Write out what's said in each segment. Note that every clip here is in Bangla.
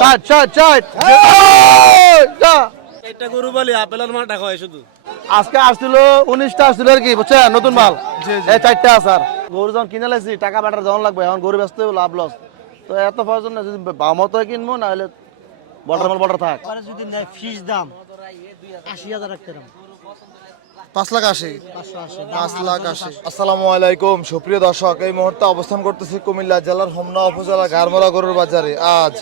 ষাট ষাট ষাট যা। একটা গরু বলি আপেলের মাল টাকা হয় শুধু। আজকে আসছিল উনিশটা আসছিল আর কি বুঝছেন? নতুন মাল। এই চারটা আছে আর। গরু যখন কিনে লাইছি টাকা যখন লাগবে এখন গরু ব্যস্ত লাভ লস। তো এত প্রয়োজন না যদি বামতো কিনবো না হলে বর্ডার মাল বর্ডার থাক। যদি ফিস দাম। আশি হাজার রাখতে পাঁচ লাখ আশি। পাঁচ লাখ আশি। আসসালামু আলাইকুম সুপ্রিয় দর্শক এই মুহূর্তে অবস্থান করতেছি কুমিল্লা জেলার হোমনা উপজেলা গারমরা গরুর বাজারে। আজ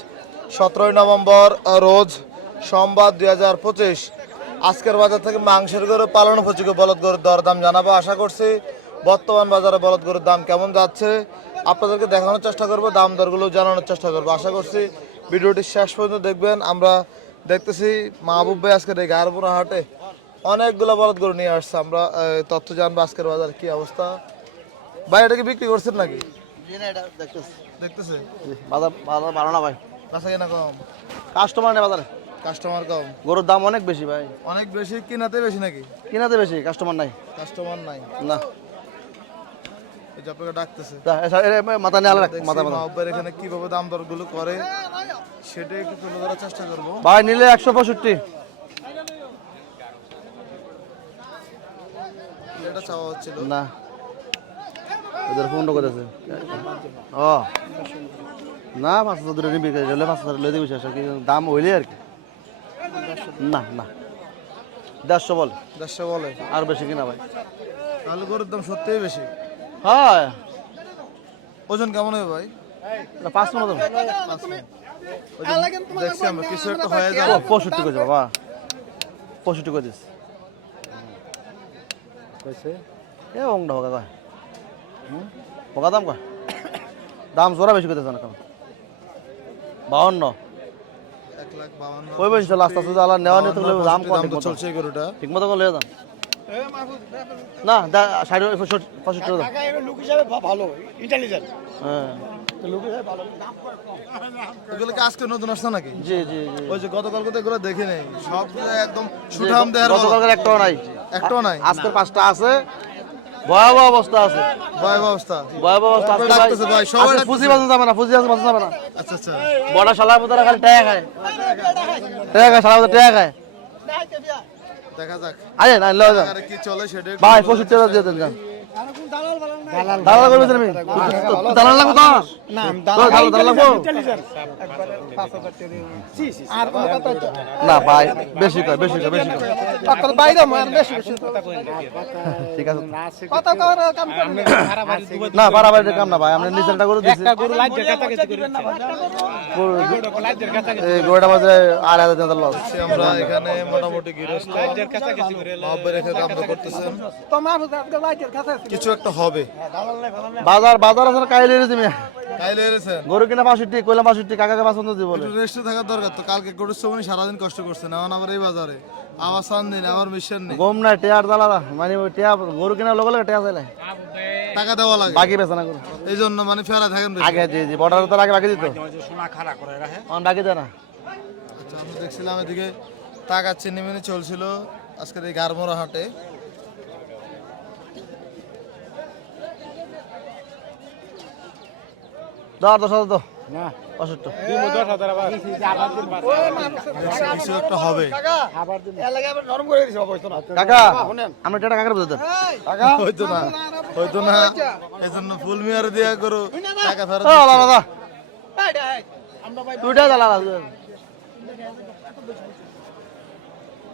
সতেরোই নভেম্বর রোজ সোমবার দুই হাজার পঁচিশ। আজকের বাজার থেকে মাংসের গরু পালন উপযোগী বলদ গরুর দরদাম জানাব আশা করছি। বর্তমান বাজারে বলদ গরুর দাম কেমন যাচ্ছে? আপনাদেরকে দেখানোর চেষ্টা করব দাম দরগুলো জানানোর চেষ্টা করব। আশা করছি ভিডিওটি শেষ পর্যন্ত দেখবেন। আমরা দেখতেছি মাহবুব ভাই আজকের এই গারমরা হাটে অনেকগুলো বলদ গরু নিয়ে আসছে। আমরা তথ্য জানব আজকের বাজার কি অবস্থা। ভাই এটা কি বিক্রি করছেন নাকি? দেখতেছে। বাজার বাজার ভালো না ভাই। কাছে কেনা কম? কাস্টমার নেই বাজারে? কাস্টমার কম। গরুর দাম অনেক বেশি ভাই। অনেক বেশি? কিনাতে বেশি নাকি? কিনাতে বেশি কাস্টমার নাই। কাস্টমার নাই। না। ডাকতেছে। মাথা নিয়ে দেখছি মাথা মাথা। এখানে কীভাবে দাম দরগুলো করে সেটা একটু তুলে ধরার চেষ্টা করব। ভাই নিলে একশো পঁয়ষট্টি। এটা চাওয়া হচ্ছিল। না। ওদের ফোন করেছে ও। না পাঁচ হাজার দূরে নিবি গেলে পাঁচ হাজার লই দিবি দাম হইলে আর কি। না না। দেড়শো বল। দেড়শো বলে। আর বেশি কিনা ভাই? তাহলে গরুর দাম সত্যিই বেশি। হয়। ওজন কেমন হবে ভাই? পাঁচ যে দেখছি আমরা কিছু একটা হয়ে যাবে। পঁয়ষট্টি করেছে বাবা। পঁয়ষট্টি করে দিস কইছে? এ অংটা হোকা কয়? হোকা দাম কয়? দাম জোরা বেশি করতেছে না কেন? বাউন্ন। আস্তে আস্তে আলাদা নেওয়া নিয়ে তো বাউন্ন, দাম কম দাম চলছে এই গরুটা। ঠিক মতো করে লিয়ে যান। না দা- ষাট পঁয়ষট্টি পঁয়ষট্টি করে দাও। হিসাবে ভালো ইন্টেলিজেন্ট হ্যাঁ। এগুলো কি আজকে নতুন আসছে নাকি? জি জি জি। ওই যে গতকালকে তো এগুলো দেখি নেই। সব একদম সুঠাম দেহের। গতকালকার একটাও নাই। একটাও নাই। আজকের পাঁচটা আছে। ভয়াবহ অবস্থা আছে। ভয়াবহ অবস্থা। ভয়াবহ অবস্থা আছে ভাই। সবাই ডাকতেছে। ফুসি যাবে না যাবে না আচ্ছা আচ্ছা। বড় শালা মতো খালি টাকা খায়। টাকা খায় শালা মতো টাকা খায়। দেখা যাক। আরে না লয়ে যা আরে কি চলে সেটা ভাই পঁচিশ টাকা দিয়ে দেন যান। দালাল করবে তুমি দালাল লাগবো তো? না দালাল দালাল লাগবো আর কোনো কথা হচ্ছে না ভাই বেশি কয় বেশি কয় বেশি কয়। কথা বাইরে বেশি বেশি। ঠিক আছে। কথা কওয়ার কাম করেন না। বাড়াবাড়ি কাম না ভাই আমরা নিচেরটা করে দিছি। গরু লাইজের কাছে কাছে করেন না গোড়া বাজে আড়াই হাজার টাকা লস আমরা এখানে মোটামুটি গৃহস্থ। করতেছেন। কাছে কিছু একটা হবে। বাজার বাজার আছে কাইলে তুমি কাইলে এসেছেন গরু কিনা পাঁচষট্টি কইলাম পাঁচষট্টি কাকাকে পাঁচশো দিব একটু রেস্টে থাকার দরকার তো কালকে গরুর সময় সারাদিন কষ্ট করছেন এখন আবার এই বাজারে। আবার সান দিন আমার মিশন নেই গম না টেয়ার দালা মানে টেয়া গরু কিনা লগে লগে টেয়া চাইলে। টাকা দেওয়া লাগে। বাকি বেচা না এই জন্য মানে ফেরা থাকেন। আগে জি জি বর্ডার তো আগে বাকি দিত। অন বাকি দেয় না। আচ্ছা আমরা দেখছিলাম এদিকে টাকা চিনি মিনি চলছিল আজকের এই গারমোড়া হাটে। দশ দশ হাজার তো আমরা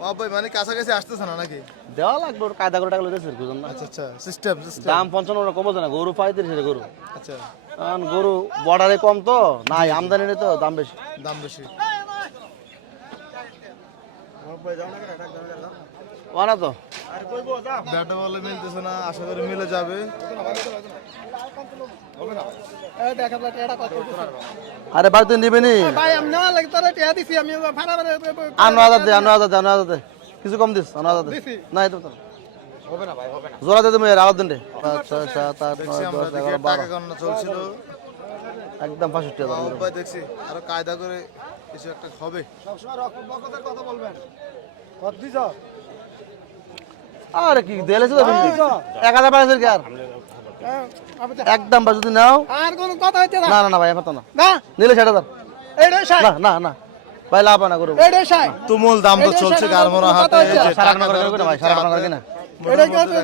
টেটা কাকার বুঝতে হয়তো না না এই জন্য ফুল মিয়ার দিয়া করো টাকা ফেরত ও দিচ্ছে। দাদা এই দেখ, আমরা ভাই তুইটা দালা বাপ ভাই মানে কাছাকাছি আসতেছে না নাকি? দেওয়া লাগবে ওর কায়দা করে টাকা লইতেছে বুঝুন না আচ্ছা আচ্ছা সিস্টেম সিস্টেম দাম পঞ্চান্ন টাকা কমছে না গরু পঁয়ত্রিশ হাজার গরু। আচ্ছা। কারণ গরু বর্ডারে কম তো নাই আমদানি নেই তো দাম বেশি। দাম বেশি। ওনা তো? ব্যাটা বলে মিলতেছে না আশা করি মিলে যাবে। আরে বাড়ি তুই নিবি নি? ভাই আমি নেওয়া লাগে তোরা টেড়া দিছি আমি ভাড়া ভাড়া আনো হাজার দে আনো হাজার দে আনো হাজার দে। কিছু কম দিস আনো হাজার দে। না ভাই হবে জোড়া দে তুমি এর দিন রে ছয় সাত আট দেখছি নয় আমরা দশ এগারো বারো। চলছিল। একদম হাজার দেখছি। আরও কায়দা করে কিছু একটা হবে। সবসময় কথা বলবেন। কত দিছ? আরে কি দেলেছে তো বেশি এক হাজার পাইছে কি আর? একদম বা যদি নাও। আর কোন কথা হচ্ছে না। না না না ভাই এখন তো না। না? নিলে ষাট হাজার। না না না। ভাই লাভ না করব তুমুল দাম তো চলছে গারমোরা যে সারা আনা করে কিনা ভাই সারা আনা করে কিনা? এটা কি আছে?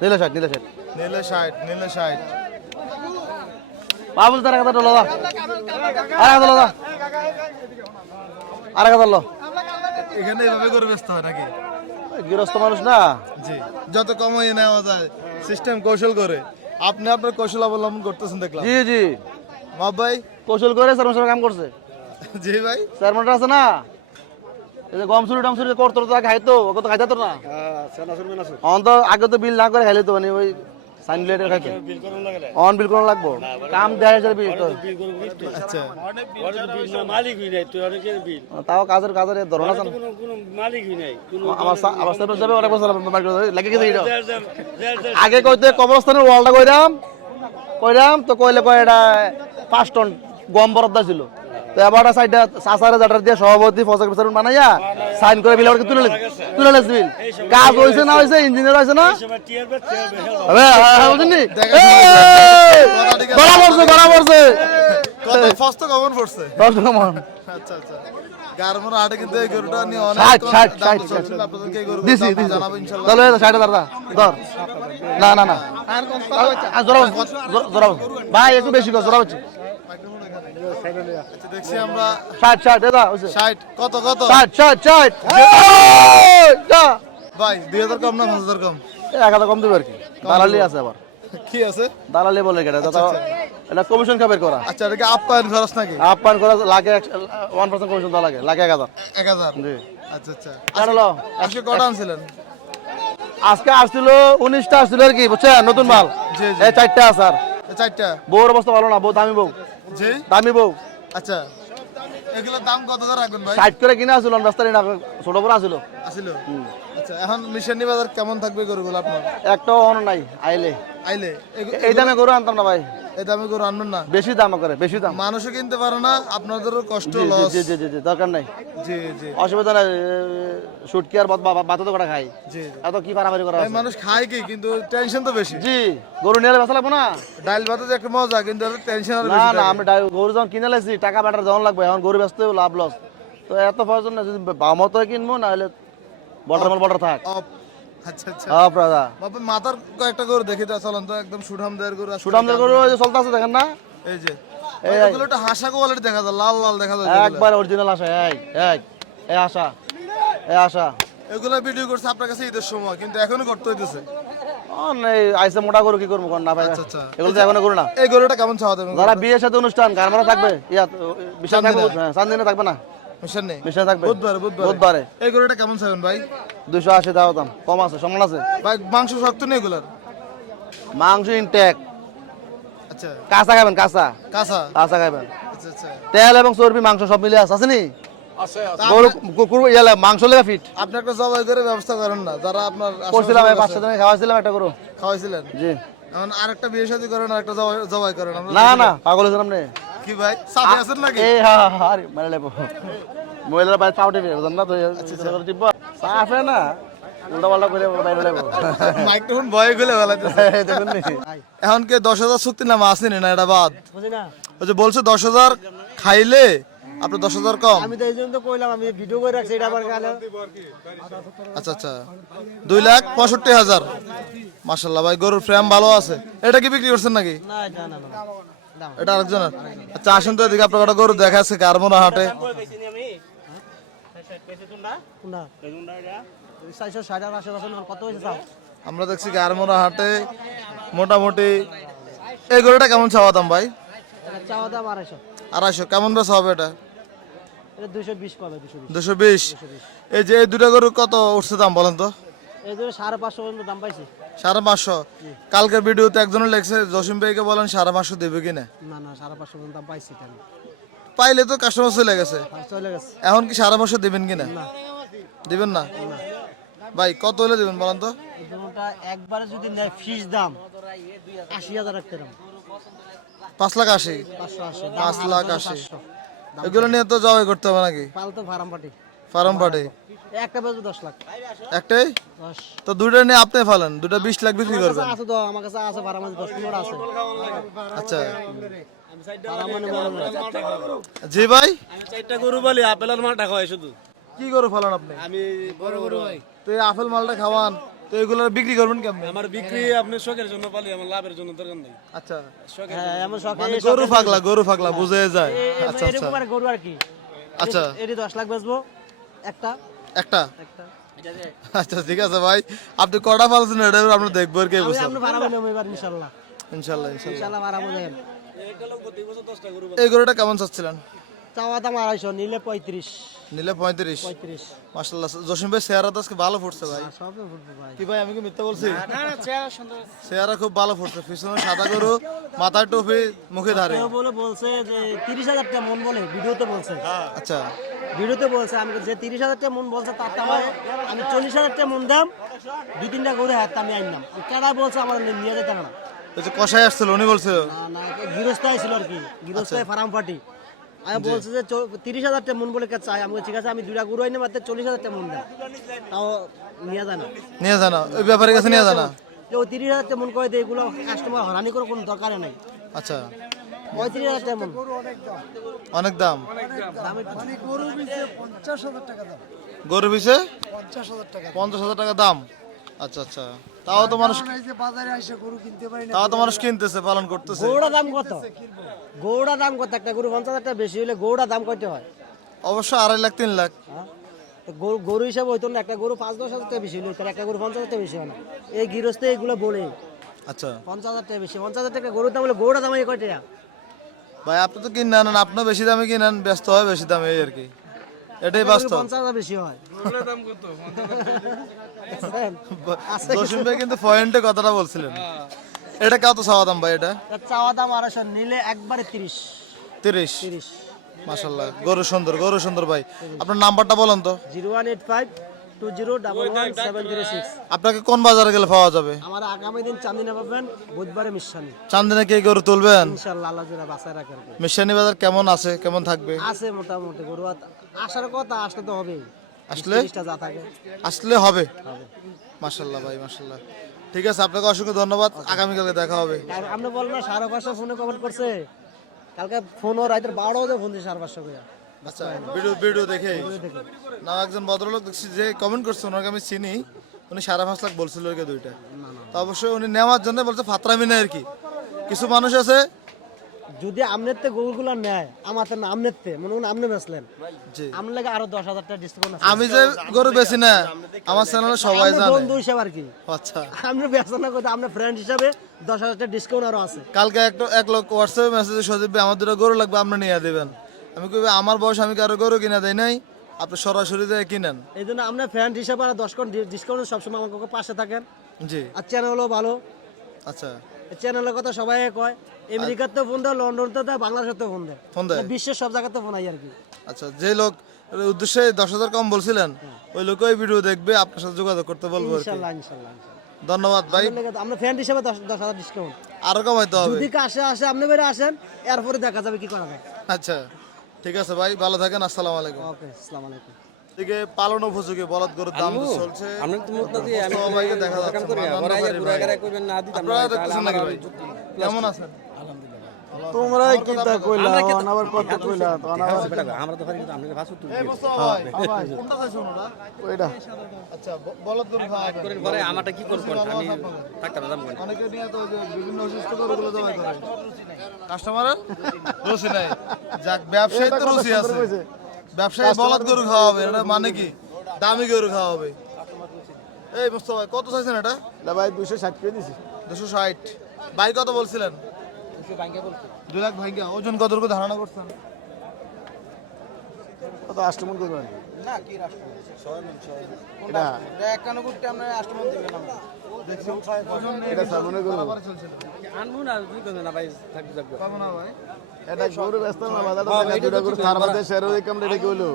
নিলে ষাট নিলে ষাট। নিলে ষাট নিলে ষাট। বাবুল তার কথা লো আর কথা লো আর কথা লো এখানে এভাবে করে ব্যস্ত হয় নাকি? গৃহস্থ মানুষ না? জি। যত কমাই নেওয়া যায় সিস্টেম কৌশল করে। আপনি আপনার কৌশল অবলম্বন করতেছেন দেখলাম। জি জি। মাপ ভাই? কৌশল করে স্যার মশাই কাম করছে। জি ভাই। স্যার মনে আছে না? এই যে গম চুরি টম চুরি করতো তো খাইতো ওকে তো খাইতো না? অন তো আগে তো বিল না করে খাইলে তো মানে ওই সাইন লেটার খাইতো অন বিল কোন লাগবো? কাম দেয় হাজার বিল তো। আচ্ছা। মালিক হই নাই তুই অনেকের বিল। তাও কাজের কাজের ধরন আছে না? কোনো কোনো মালিক হই নাই। আমার আমার সাথে যাবে অনেক বছর মার লাগে গেছে এটা যার আগে কইতে কবরস্থানের ওয়ালটা কইরাম। কইরাম তো কইলে কয় এটা পাঁচ টন গম বরাদ্দ ছিল। তো এবার সাইডটা সাসারে জাটার দিয়ে সভাপতি ফসল বিচারণ বানাইয়া সাইন করে বিল তুলে তুলে বিল কাজ হইছে না হইছে ইঞ্জিনিয়ার হইছে না হ্যাঁ, গলা পড়ছে গলা পড়ছে ফস্ত কমন পড়ছে টাকা আচ্ছা আচ্ছা গারমোরা হাটে কিন্তু এই গরুটা নিয়ে অনেক ষাট, ষাট, ষাট, আপনাদেরকে এই দিছি দিছি জানাব ইনশাল্লাহ তাহলে ষাট হাজার দা না না না আ, জোরা বলছি, জোরা- জোরা ভাই একটু বেশি কর জোরা আচ্ছা দেখছি আমরা ষাট ষাট দাদা ষাট কত কত? ষাট ষাট ষাট। ভাই দুই হাজার কম না পাঁচ হাজার কম? এক হাজার কম দেবে আর কি। দালালি আছে আবার। কি আছে? দালালি বলে কেটে দাদা এটা কমিশন খাবের করা? আচ্ছা এটা কি আপ্যায়ন খরচ নাকি? আপ্যায়ন করা লাগে ওয়ান পার্সেন্ট কমিশন দেওয়া লাগে লাগে এক হাজার। এক হাজার? জি। আচ্ছা আচ্ছা। আজকে কটা আনছিলেন আজকে আসছিল উনিশটা আসছিল আর কি বুঝছেন? নতুন মাল। এই চারটা আছে আর। চারটা? বউর অবস্থা ভালো না বউ দামি বউ। জি? দামি বউ। আচ্ছা। এগুলোর দাম কত করে রাখবেন ভাই? ষাট করে কিনে আসলো রাস্তায় না ছোট বড় আসলো আসিল আচ্ছা এখন মিশানি বাজার কেমন থাকবে গরুগুলো আপনার? একটাও অন নাই আইলে। আইলে? এগু- এই দামে গরু আনতাম না ভাই। এই দামে গরু আনবেন না? বেশি দাম করে বেশি দাম। মানুষও কিনতে পারে না আপনাদেরও কষ্ট জি, জি, লস জি জি জি জি দরকার নাই। জি জি। অসুবিধা নাই শুটকি আর বাতা তো কটা খাই। জি এত কি পারামারি করা এই আছে? মানুষ খায় কি কিন্তু টেনশন তো বেশি। জি গরু নিয়ে বেচা লাগবো না? ডাল ভাতে যে একটা মজা কিন্তু টেনশন আর না বেশি না আমি ডাই- গরু যখন কিনে লাইছি টাকা ব্যাটার যখন লাগবে এখন গরু ব্যস্ত লাভ লস তো এত প্রয়োজন না যদি বামত কিনবো না হলে বর্ডার মাল বর্ডার থাক। আচ্ছা আচ্ছা। হ্যাঁ দাদা বাবা মাথার কয়েকটা গরু দেখি তো চলন তো একদম সুঠাম গরু সুঠামদের গরু ওই যে চলতে আছে দেখেন না? এই যে। এগুলো একটা হাসা কোয়ালিটি দেখা যায় লাল লাল দেখা যায় একবার অরিজিনাল আসা এই এই এই আসা এই আসা এগুলো ভিডিও করছে আপনার কাছে ঈদের সময় কিন্তু এখনও করতে হইতেছে। আইসে মোটা গরু কি করব কোন না ভাই? আচ্ছা, আচ্ছা। এগুলো তো এখনও গরু না। এই গরুটা কেমন চাওয়া দেবেন? যারা বিয়ের সাথে অনুষ্ঠান থাকবে? ইয়া বিশাল থাকবে? হ্যাঁ, চান্দিনে থাকবে না? মিশন নেই? মিশনে থাকবে? বুধবার বুধবার। বুধবারে। এই গরুটা কেমন চাইবেন ভাই? দুশো আশি দাও দাম। কম আছে সমান আছে? ভাই মাংস শক্ত নেই এগুলার? মাংস ইনটেক আচ্ছা। কাঁচা খাবেন কাঁচা? কাঁচা? কাঁচা খাবেন। আচ্ছা আচ্ছা। তেল এবং চর্বি মাংস সব মিলে আছে ইয়ালে মাংস লেগে ফিট আপনি একটা জবাই করে ব্যবস্থা করেন না। যারা আপনার করছিলাম আছে, দিনে খাওয়াইছিলাম একটা গরু। খাওয়াইছিলেন? জি। এখন আরেকটা বিয়ে শাদী করেন আর একটা জবাই জবাই করেন। না না পাগল হয়েছিলাম আপনি কি ভাই? সাথে আছেন নাকি? এই হা হা, আরে মেরে লেবো। মহিলারা বাইরে চাউটে বুঝলেন না? তো টিপ সাফে না? উল্টা পাল্টা করে বাইরে লেবো। মাইক্রোফোন ভয়ে দেখুন এখন কে দশ হাজার চুক্তি নামা আসেনি না এটা বাদ? ওই যে বলছে দশ হাজার খাইলে আপনার দশ হাজার কম। আমি তো এই জন্য তো কইলাম আমি ভিডিও করে রাখছি এটা আবার গেলে আচ্ছা আচ্ছা। দুই লাখ পঁয়ষট্টি হাজার। মার্শাল্লাহ ভাই গরুর ফ্রেম ভালো আছে। এটা কি বিক্রি করছেন নাকি? না না না। এটা আরেকজনের আচ্ছা আসেন তো এদিকে আপনার গরু দেখা আছে কারমোনা হাটে? আমরা দেখছি গারমোনা হাটে। মোটামুটি এই গরুটা কেমন চাওয়া দাম ভাই? চাওয়া দাম আড়াইশো। আড়াইশো কেমন বেচা হবে এটা? বিশ বিশ। দুশো বিশ। এই যে এই দুটা গরু কত উঠছে দাম বলেন তো? এই জন্য সাড়ে পাঁচশো পর্যন্ত দাম পাইছি। সাড়ে পাঁচশো। কালকের ভিডিওতে একজনে লেখছে জসিম ভাইকে বলেন সাড়ে পাঁচশো দেবে কিনা। না না সাড়ে পাঁচশো পর্যন্ত দাম পাইছি পাইলে তো কাস্টমার চলে গেছে। চলে গেছে। এখন কি সাড়ে পাঁচশো দেবেন কিনা? দিবেন না? ভাই কত হলে দিবেন বলেন তো? একবারে যদি নেয় ফিস দাম আশি হাজার দাম। পাঁচ লাখ আশি? পাঁচ লাখ আশি। এগুলো নিয়ে তো জবাই করতে হবে নাকি? ফার্ম পাটি ফার্ম পাটে? একটা বেজবে দশ লাখ। একটাই? তো দুইটা নিয়ে আপনি ফেলেন দুটা বিশ লাখ বিক্রি করবেন। আছে তো আমার কাছে আছে ভাড়া মাঝে দশ পনেরো আছে। আচ্ছা। জি ভাই? আমি চারটা গরু বলি আপেল আর মালটা খাওয়াই শুধু। কি করে ফেলান আপনি? আমি বড় গরু ভাই তো এই আপেল মালটা খাওয়ান তো এগুলো বিক্রি করবেন কেমন? আমার বিক্রি আপনি শখের জন্য পালি আমার লাভের জন্য দরকার নেই। আচ্ছা। শখের হ্যাঁ এমন শখ মানে গরু ফাগলা গরু ফাগলা বুঝে যায়। আচ্ছা আচ্ছা। এরকম আর গরু আর কি। আচ্ছা। এটি দশ লাখ বেচবো। একটা। একটা? একটা। আচ্ছা ঠিক আছে ভাই। আপনি কটা পালছেন এটা আমরা দেখব আর কে আমি বুঝছেন আপনি বাড়াবো এবার লোক প্রতি বছর দশটা গরু এই গরুটা কেমন চাচ্ছিলেন? চাওয়া দাম আড়াইশো নিলে পঁয়ত্রিশ। নিলে পঁয়ত্রিশ? পঁয়ত্রিশ। মাসাল্লাহ জসিম ভাই চেহারা তো আজকে ভালো ফুটছে ভাই। সব ফুটবো ভাই। কি ভাই আমি কি মিথ্যা বলছি? চেহারা খুব ভালো ফুটছে। পিছনে সাদা গরু মাথায় টুপি মুখে ধারে বলে বলছে যে তিরিশ হাজার টাকা মন বলে ভিডিওতে বলছে। আচ্ছা। ভিডিওতে বলছে আমি যে তিরিশ হাজার টাকা মন বলছে তার আমার আমি চল্লিশ হাজার টাকা মন দাম দুই তিনটা করে হাত আমি আনলাম। কেডা বলছে আমার নিয়ে যেতে না। ওই যে কষাই আসছিল উনি বলছে না গৃহস্থায় ছিল আর কি। গৃহস্থায় ফার্ম পার্টি আমি বলছে যে তিরিশ হাজার টাকা মন বলে কে চাই আমি ঠিক আছে আমি দুইটা গরু আইনে মাত্র চল্লিশ হাজার টাকা মন দাম। তাও নিয়ে যায় না। নিয়ে জানা ওই ব্যাপারের কাছে নিয়ে জানা যে ওই তিরিশ হাজার টাকা মন করে দেয় এগুলো কাস্টমার হরানি করে কোনো দরকার নাই। আচ্ছা। পঁয়ত্রিশ হাজার টাকা অনেক দাম। গরু পিছে পঞ্চাশ হাজার টাকা দাম। আচ্ছা আচ্ছা। তাও তো মানুষ তাও তো মানুষ কিনতেছে পালন করতেছে। গৌড়া দাম কত? গৌড়া দাম কত? একটা গরু পঞ্চাশ হাজার টাকা বেশি হলে গৌড়া দাম কত হয়? অবশ্য আড়াই লাখ তিন লাখ। হ্যাঁ? গরু গরু হিসাবে হইতো না একটা গরু পাঁচ দশ হাজার টাকা বেশি হলে তার একটা গরু পঞ্চাশ হাজার টাকা বেশি হয় না। এই গৃহস্থ এগুলো বলে। আচ্ছা। পঞ্চাশ হাজার টাকা বেশি পঞ্চাশ হাজার টাকা গরুর দাম হলে গৌড়া দাম এই কয় টাকা? ভাই আপনি তো কিনে আনেন আপনিও বেশি দামে কিনেন ব্যস্ত হয় বেশি দামে এই আর কি। এটাই বাস্তব। বেশি হয়। জসিম ভাই কিন্তু পয়েন্টে কথাটা বলছিলেন। এটা কত চাওয়া দাম ভাই এটা? চাওয়া দাম আড়াইশো নিলে একবারে তিরিশ। তিরিশ? তিরিশ। মাসাল্লাহ গরু সুন্দর গরু সুন্দর ভাই। আপনার নাম্বারটা বলেন তো। Zero one eight five two zero double one seven zero six. আপনাকে কোন বাজারে গেলে পাওয়া যাবে? আমার আগামী দিন চান্দিনা পাবেন বুধবারে মিশানি। চান্দিনে কে গরু তুলবেন? ইনশাল্লাহ আল্লাহ বাসায় রাখেন মিশানি বাজার কেমন আছে? কেমন থাকবে? আছে মোটামুটি গরু আসার কথা আসলে তো হবেই। আসলে? আসলে হবে? মাসাল্লাহ ভাই মাসাল্লাহ ঠিক আছে আপনাকে অসংখ্য ধন্যবাদ। আগামীকালকে দেখা হবে। আপনি বলেন না সাড়ে পাঁচশো ফোনে কমেন্ট করছে। কালকে ফোনও রাতের বারো বাজে ফোন দিয়েছে সাড়ে পাঁচশো করে আচ্ছা ভিডিও ভিডিও দেখে। না একজন ভদ্রলোক দেখছি যে কমেন্ট করছে ওনাকে আমি চিনি। উনি সাড়ে পাঁচ লাখ বলছিল দুইটা। তো অবশ্যই উনি নেওয়ার জন্য বলছে ফাতরামি নেই আর কি। কিছু মানুষ আছে? যদি আমনের তে গরুগুলো নেয় আমার তো না আমনের তে মনে হয় আমনে বেচলেন। লাগে আরও দশ হাজার টাকা ডিসকাউন্ট আমি যে গরু বেশি না আমার চ্যানেলে সবাই জানে। বন্ধু হিসাবে আর কি। আচ্ছা। আপনি বেচনা করতে আপনার ফ্রেন্ড হিসাবে দশ হাজার টাকা ডিসকাউন্ট আরও আছে। কালকে একটা এক লোক হোয়াটসঅ্যাপে মেসেজে সজীব ভাই, আমার দুটো গরু লাগবে আপনি নিয়ে দেবেন। আমি কইবে আমার বয়স আমি কারও গরু কিনা দেয় নাই? আপনি সরাসরি দিয়ে কিনেন। এই জন্য আপনার ফ্রেন্ড হিসাবে আর দশ কোন ডিসকাউন্ট সবসময় আমার কাছে পাশে থাকেন। জি। আর চ্যানেলও ভালো। আচ্ছা। চ্যানেলের কথা সবাই কয় আমেরিকার তো ফোন দেয় লন্ডন তো দেয় বাংলাদেশের তো ফোন দেয়। ফোন দেয়। বিশ্বের সব জায়গাতে ফোন আই আর কি। আচ্ছা যে লোক উদ্দেশ্যে দশ হাজার কম বলছিলেন ওই লোক ওই ভিডিও দেখবে আপনার সাথে যোগাযোগ করতে বলব ইনশাল্লাহ ইনশাল্লাহ। ধন্যবাদ ভাই। আপনার ফ্রেন্ড হিসাবে দশ দশ হাজার ডিসকাউন্ট আরও কমাইতে হবে। যদি আসে আসে আপনি বেড়ে আসেন এরপরে দেখা যাবে কি করা যায়। আচ্ছা। ঠিক আছে ভাই ভালো থাকেন আসসালাম আলাইকুম। ওকে আসসালামু আলাইকুম। এদিকে পালন উপযোগী বলদ গরুর দাম তো চলছে। আমি তো মুক্তা দিয়ে আমি সবাইকে দেখা যাচ্ছে আমরা আপনারা দেখতেছেন নাকি ভাই? কেমন আছেন? তোমরা কি তা কইলা? আবার কত কইলা? তো আমরা তো পারি আমরা ভাষা মোস্তফা ভাই কোনটা চাইছো ওটা ওইটা আচ্ছা ব- বলদ গরু খাওয়া যাবে। পরে আমারটা কি করবেন আমি করি। অনেকে নিয়ে তো বিভিন্ন অসুস্থ গরুগুলো জবাই করে। কাস্টমারের? রুচি নাই। যাক ব্যবসায়ী তো রুচি আছে। ব্যবসায়ী বলদ গরু খাওয়াবে এটা মানে কি? দামি গরু খাওয়া হবে এই মোস্তফা ভাই কত চাইছেন এটা? না ভাই দুশো ষাট করে দিছি। দুশো ষাট। ভাই কত বলছিলেন? দুই লাখ ভাইঙ্গা ওজন ধারণা করছেন? কত আষ্টমন করবেন এটা এটা সামনে করব। আনব না কি করবেন না ভাই থাকবে থাকবে। পাবো না ভাই। এটা গরু ব্যস্ত না বাজারে দুটা গরু থার বাদে শেয়ার ওই কামড়ে এটা কি হলো?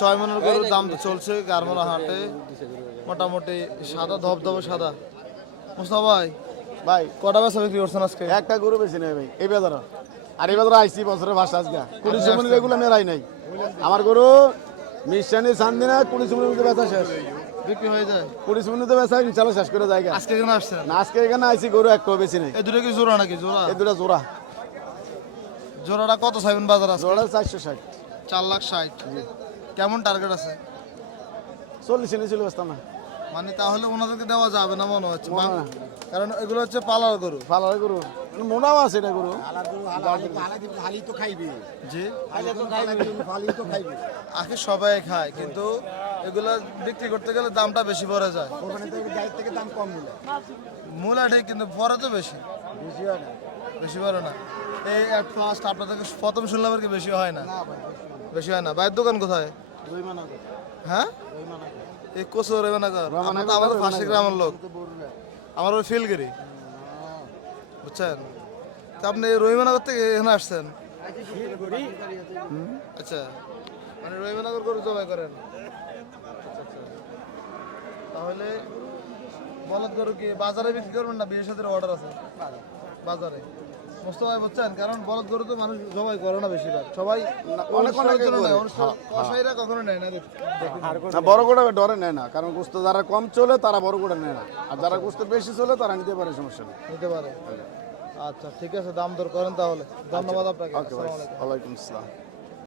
ছয় মনের গরুর দাম চলছে গারমোলা হাটে। মোটামুটি সাদা ধবধবে সাদা। মুস্তাফা ভাই ভাই কটা বেচা বিক্রি করছেন আজকে? একটা গরু বেশি নেই ভাই এই বাজার। আর এই বাজার আইসি বছরের ভাষা আজকে। কুড়ি সময় এগুলো আমি রাই নাই। আমার গরু মিশানি সান্দিনা কুড়ি সময় মধ্যে বেচা শেষ। বিক্রি হয়ে যায়। কুড়ি সময় মধ্যে বেচা ইনশাল্লাহ শেষ করে জায়গা। আজকে এখানে আসছেন? না আজকে এখানে আইসি গরু একটাও বেশি নেই। এই দুটো কি জোড়া নাকি? জোড়া? এই দুটা জোড়া। জোড়াটা কত চাইবেন বাজার আছে জোড়া চারশো ষাট। চার লাখ ষাট। কেমন টার্গেট আছে? চল্লিশ এনে ছিল না মানে তাহলে ওনাদেরকে দেওয়া যাবে না মনে হচ্ছে? কারণ এগুলো হচ্ছে পালার গরু। পালার গরু। মোনাও আছে এটা গরু। জি। আগে সবাই খায় কিন্তু এগুলো বিক্রি করতে গেলে দামটা বেশি পড়ে যায়। মূলা ঠিক কিন্তু পরে তো বেশি। বেশি পড়ে না। এই এক ফার্স্ট আপনাদের প্রথম শুনলাম আর কি বেশি হয় না। বেশি হয় না। ভাইয়ের দোকান কোথায়? হ্যাঁ? এই কোচো রেবেনাগর আমরা তো আমাদের ফাঁসি গ্রামের লোক। আমার ওই ফিলগিরি। বুঝছেন? তা আপনি রহিমানগর থেকে এখানে আসছেন? আচ্ছা। মানে রহিমানগর গরু জবাই করেন। তাহলে বলদ গরু কি বাজারে বিক্রি করবেন না বিয়ের সাথে অর্ডার আছে? বাজারে। ভাই বুঝছেন কারণ বলদ গরু তো মানুষ সবাই করে না বেশিরভাগ। সবাই অনেক। অনুষ্ঠান- কসাইরা কখনো নেয় না না বড় ডরে নেয় না কারণ গোস্ত যারা কম চলে তারা বড় গোটা নেয় না। আর যারা গোস্ত বেশি চলে তারা নিতে পারে সমস্যা নেই। নিতে পারে। আচ্ছা ঠিক আছে দাম দর করেন তাহলে। ধন্যবাদ আপনাকে। আসসালামু আলাইকুম। ওয়ালাইকুম আসসালাম।